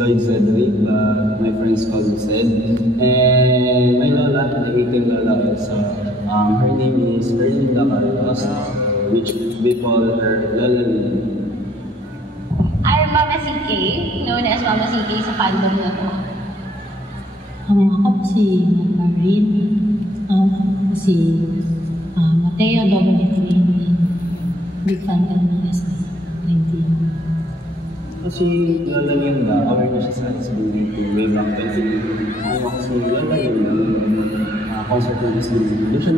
Lloyd Cedric, but my friends call me Ced. And my lola, my 18 lola also, her name is Erlinda Carlos, which we call her Lola Lily. I'm Mama CK, known as Mama CK sa fandom na to. Ako si Marin, si Mateo Dominic Lane, big fan ka ng SB19. Kasi Lola Linda, aware na siya sa SB19 way back 2018. Ako kasi Lola Linda, concert ng SB19. Doon siya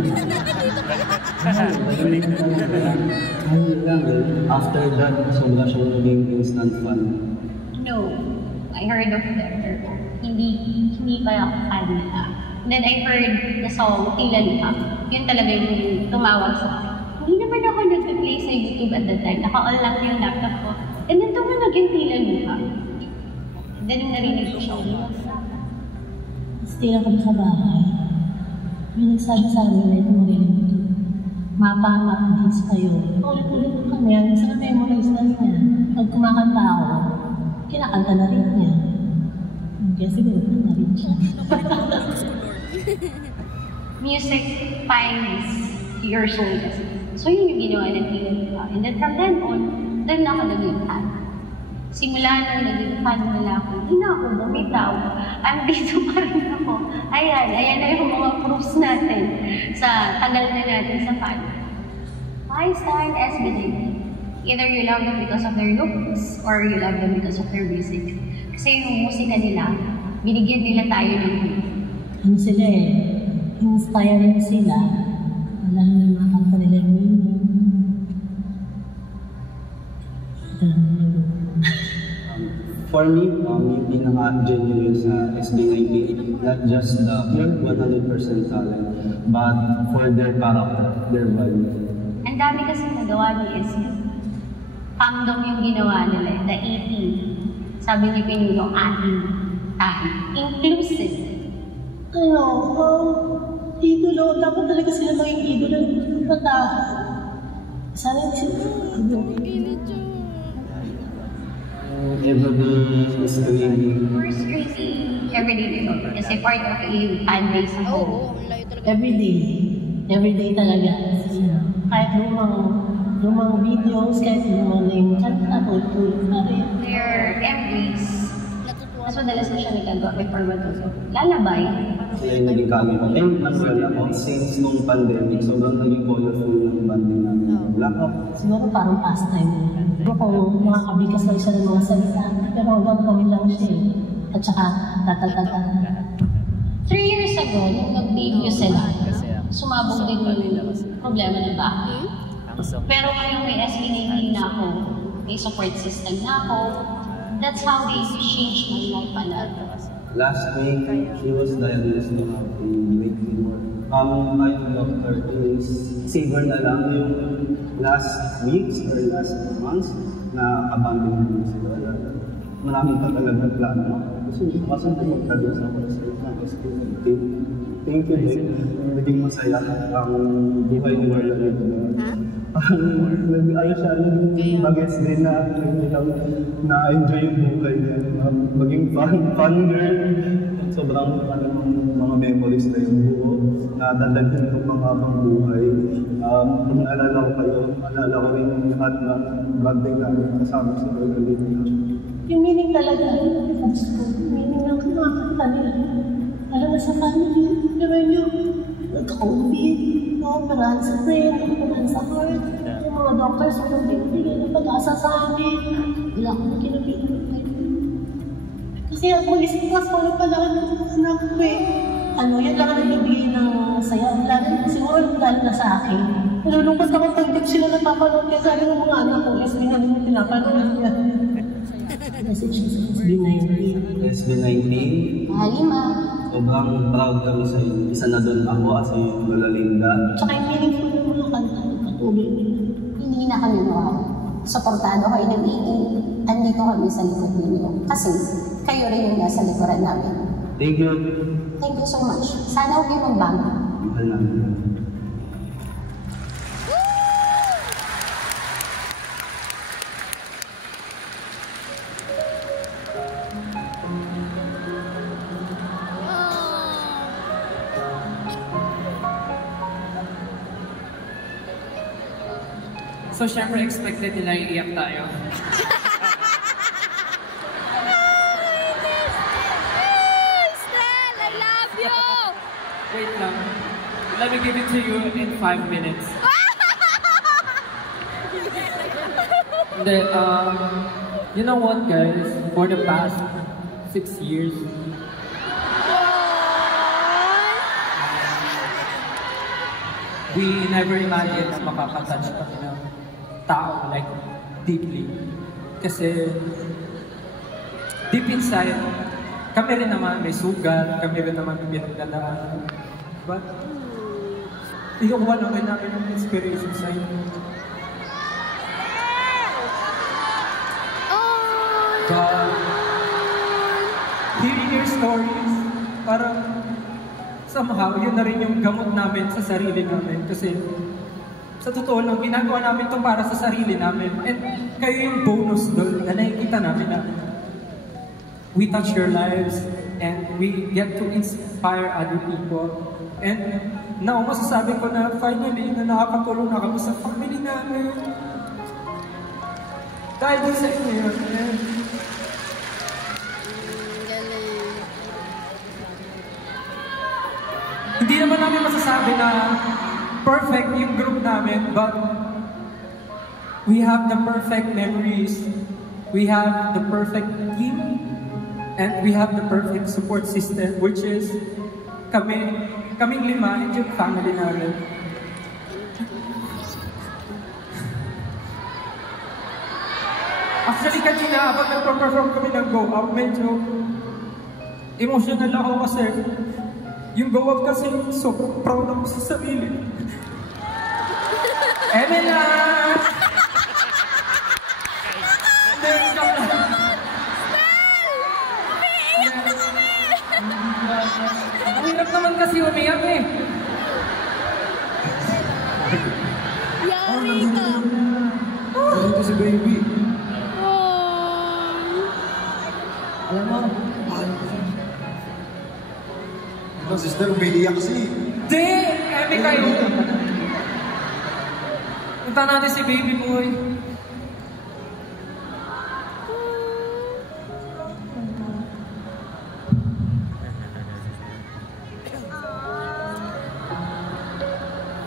after that, sobra siyang naging instant fan. No, I heard of them. Hindi pa ako fan nila. Then I heard the song Tila Luha. Yun talaga yung tumawag sa akin. Hindi naman ako nag-play sa YouTube at that time. Naka-on lang yung laptop ko. And then ito nga naging Tila Luha. And then narinig ko siya. Tapos tira ko sa bahay. May nagsabi sa amin na ito magaling ito. Mapa-mapagis kayo. Ulit-ulit ko kami. Ang isa na memorize na niya. Pag kumakanta ako, kinakanta na rin niya. Kaya siguro na rin siya. Music finds your soul kasi. So yun yung ginawa ng Tila Luha. And then from then on, doon ako naging fan. Simula nang naging fan nila ako, hindi na ako bumitaw. Andito pa rin ako. Ayan na yung mga proofs natin sa tagal na natin sa fan. Why stand SB19? Either you love them because of their looks or you love them because of their music. Kasi yung musika nila, binigyan nila tayo ng ano sila inspiring sila. Wala na yung mga kanta nila yung meaning. For me, yung pinaka-genuine sa SB19, not just the pure 100% talent, but for their character, their value. Ang dami kasi nagawa ni SB. Fandom yung ginawa nila, the 18. Sabi ni Pinulong, ating tayo. Inclusive. Idolo. Dapat talaga sila maging idolo ng tao. Sana sila Everyday is screaming. We're screaming everyday dito. Kasi part of yung fan base ako. Everyday talaga. Kahit lumang videos, kahit lumang na yung kanta, tulog na rin. Their MVs, mas madalas na siya nagagawa before matulog. Lalabay. Sila yung naging kami ko. And Manuel ako, since nung pandemic, sobrang naging colorful ng banding namin. Blackout. Siguro parang pastime. Pero kung makakabigas lang siya ng mga salita, pero hanggang kami lang siya At saka, tatatata. 3 years ago, nung nag-debut sila, sumabog din yung problema ng bahay. Pero ngayong may SB19 na ako, may support system na ako, that's how they changed my life a lot. Last week, she was diagnosed to have a weight tumor. Kahit yung doctor is savor na lang yung last weeks or last months na abandon mo sila. Maraming pa talaga plano. Kasi magkagos ako sa ng SB19. Thank you, Jake. Naging masaya ang buhay ni Marla nito. Ayos siya, naging bagets din na na-enjoy yung buhay niya. Maging fun girl. Sobrang mga memories na yung buo. Nadadalhin ko pang habang buhay. Kung naalala ko kayo, naalala ko rin yung lahat na banding namin kasama sa Lola. Yung meaning talaga, meaning ng kumakanta nila. Alam na sa family, naman yung nagka-COVID, operahan sa brain, operahan sa heart. Yung mga doctors, yung binibigyan ng pag-asa sa amin. Wala akong kinabigyan. Kasi ang mag-isip ko, wala pala ng anak ko yan lang ang nagbibigay ng saya. Siguro lalo na sa akin. Nalulungkot ako pag di sila napapanood kaya sabi ng mga anak ko, SB na rin pinapanood niya. Message ko sa SB19. SB19. Halima. Sobrang proud kami sa inyo. Isa na doon ako at si Lola Linda. Tsaka yung meaningful ng mga kanta, patuloy. Hindi na kami mawala. Suportado kayo ng andito kami sa likod ninyo. Kasi kayo rin yung nasa likuran namin. Thank you. Thank you so much. Sana huwag yung magbago. Mahal namin. So, syempre, expected nila iiyak tayo. Stel, I love you! Wait lang. Let me give it to you in 5 minutes. Hindi, you know what, guys? For the past 6 years, we never imagined na makakatouch kami ng tao, like, deeply. Kasi, deep inside, kami rin naman may sugat, kami rin naman may pinagdadaan. But, inukuha lang rin namin ng inspiration sa inyo. But, hearing your stories, parang somehow, yun na rin yung gamot namin sa sarili namin. Kasi, sa totoo lang, ginagawa namin ito para sa sarili namin. And kayo yung bonus doon na nakikita namin na we touch your lives and we get to inspire other people. And now, masasabi ko na finally, na nakakatulong na kami sa family namin. Dahil din sa inyo yun. Hindi naman namin masasabi na perfect yung group namin, but we have the perfect memories, we have the perfect team, and we have the perfect support system, which is kaming lima, and yung family namin. Actually, kanina, habang nagpa-perform kami ng Go Up, medyo emotional ako kasi yung Go Up kasi sobrang proud ako sa sarili. Emela! Ang hirap naman kasi umiyak eh. Yari ka! Ito si baby. Oh. Alam mo, ang sister, umiiyak kasi. Di! Eme kayo! Punta natin si baby boy.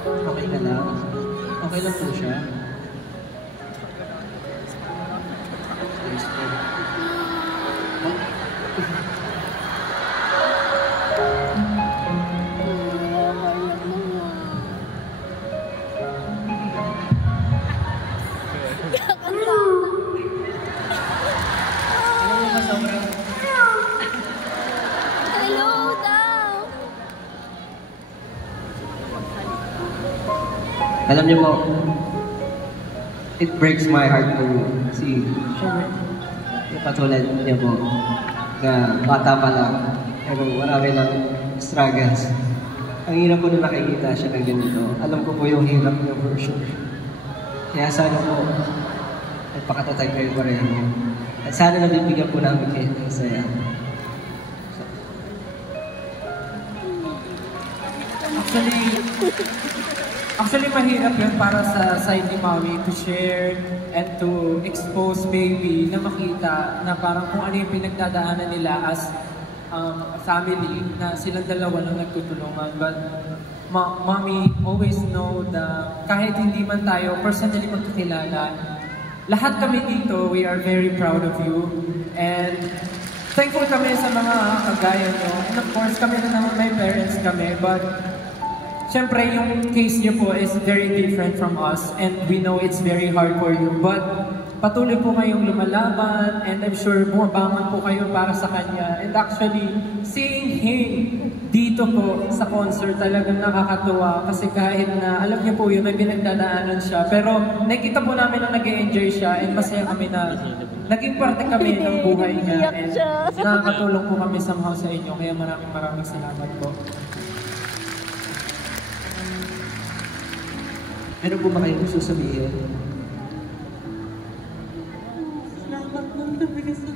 Okay ka lang? Okay lang po siya. Hello daw! Alam niyo po, it breaks my heart to see yung katulad niya po na bata pa lang, pero marami lang struggles. Ang hirap po na nakikita siya ng ganito. Alam ko po yung hirap niya for sure. Kaya sana po, nagpakatatag kayo pareho. At sana nabibigyan po namin kayo ng saya. Actually, mahirap yun para sa side ni Mommy to share and to expose baby na makita na parang kung ano yung pinagdadaanan nila as a family, na silang dalawa lang nagtutulungan. But Mommy always know na kahit hindi man tayo personally magkakilala, lahat kami dito, we are very proud of you. And thankful kami sa mga kagaya nyo. And of course, kami na naman may parents kami. But syempre, yung case niyo po is very different from us. And we know it's very hard for you. But patuloy po kayong lumalaban. And I'm sure bumabangon po kayo para sa kanya. And actually, seeing him dito po sa concert talagang nakakatuwa. Kasi kahit na, alam niyo po yun, may pinagdadaanan siya. Pero nakita po namin na nag-e-enjoy siya. And masaya kami na naging parte kami ng buhay niya. And nakakatulong po kami somehow sa inyo. Kaya maraming salamat po. Meron po ba kayong gusto sabihin? Salamat lang talaga sa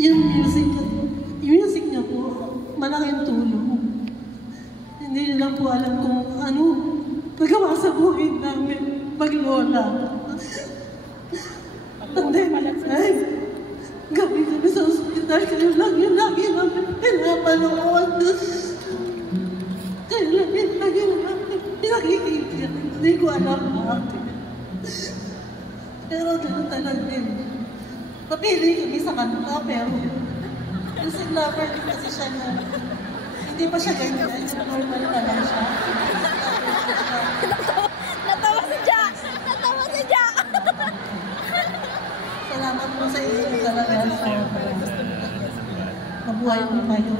yung music niya po, malaking tulong. Hindi nila po alam kung ano magawa sa buhay namin. maglola. And then, ay, gabi kami sa ospital, kayo lagi namin pinapanood. Kayo lagi namin pinakikita. Hindi ko alam bakit. Pero ganun din. Papili kami sa kanta, pero kasi lover din kasi siya na hindi pa siya ganyan, normal na lang siya. Natawa si Jack! Natawa si Jack! Salamat po sa inyo talaga. Mabuhay po kayo.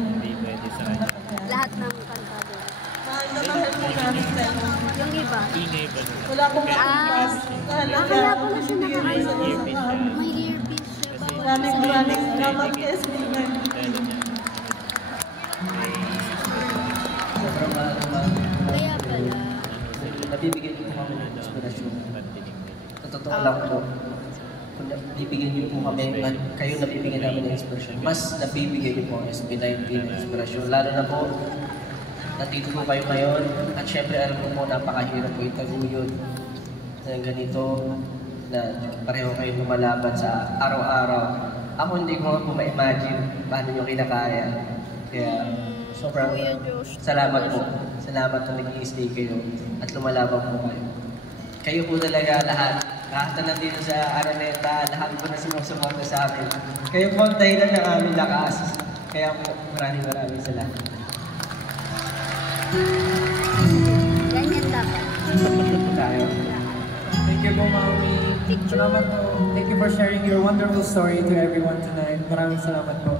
Lahat ng kanta doon. Mahal na mahal po namin kayo. Yung iba. Wala pong makipas. Kaya po na siya May may earpiece siya ba? maraming salamat kay Speaker. Kaya pala. Nabibigyan niyo po kami ng inspirasyon. Sa totoo lang po, kung nabibigyan niyo po kami, kayo nabibigyan namin ng inspirasyon, mas nabibigyan niyo po ang SB19 ng inspirasyon. Lalo na po, nandito po kayo ngayon, at syempre alam ko po, napakahirap po itaguyod na ganito, na pareho kayo lumalaban sa araw-araw. Ako hindi ko po ma-imagine paano nyo kinakaya. Kaya sobrang salamat po. Salamat kung nag-i-stay kayo at lumalaban po kayo. Kayo po talaga lahat. Lahat na nandito sa Araneta, lahat po na sinusuporta sa amin. Kayo po ang dahilan ng aming lakas. Kaya po maraming salamat. Ganyan dapat. Tayo. Thank you po, Mami. Salamat po. Thank you for sharing your wonderful story to everyone tonight. Maraming salamat po.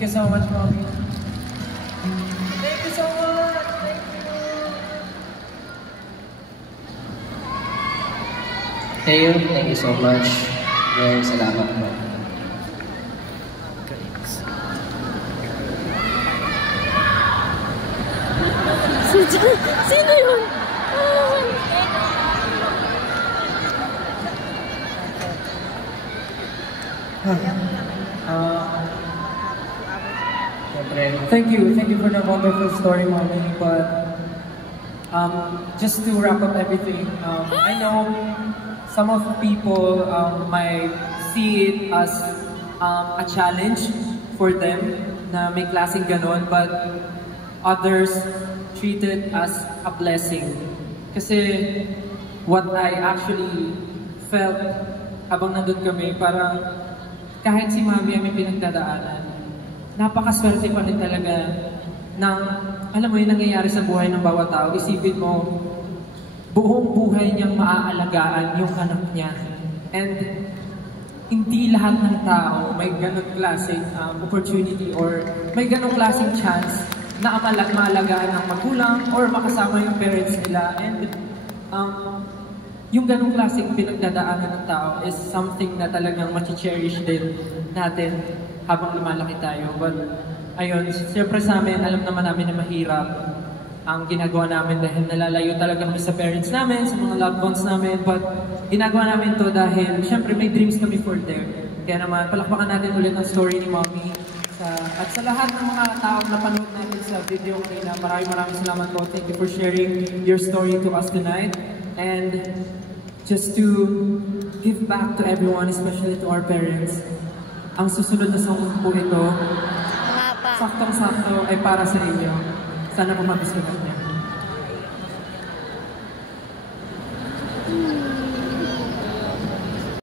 Thank you so much, Mommy. Thank you so much. Theo, thank you so much. Maraming salamat po. Sino yun? Thank you for the wonderful story, Mommy. But just to wrap up everything, I know some of the people might see it as a challenge for them na may klaseng ganon, but others treat it as a blessing. Kasi what I actually felt habang nandun kami, parang kahit si Mami ay may pinagdadaanan, napakaswerte pa rin talaga ng, alam mo yung nangyayari sa buhay ng bawat tao. Isipin mo, buong buhay niyang maaalagaan yung anak niya. And hindi lahat ng tao may ganong klaseng opportunity or may ganong klaseng chance na maalagaan ng magulang or makasama yung parents nila. And yung ganong klaseng pinagdadaanan ng tao is something na talagang ma-cherish din natin habang lumalaki tayo. But ayun, siyempre sa amin, alam naman namin na mahirap ang ginagawa namin dahil nalalayo talaga kami sa parents namin, sa mga loved ones namin. But ginagawa namin to dahil siyempre may dreams kami for them. Kaya naman, palakpakan natin ulit ang story ni Mommy. At sa lahat ng mga taong napanood natin sa video kanina, maraming salamat po. Thank you for sharing your story to us tonight. And just to give back to everyone, especially to our parents, ang susunod na song po ito, saktong-sakto ay para sa inyo. Sana po mabis ko.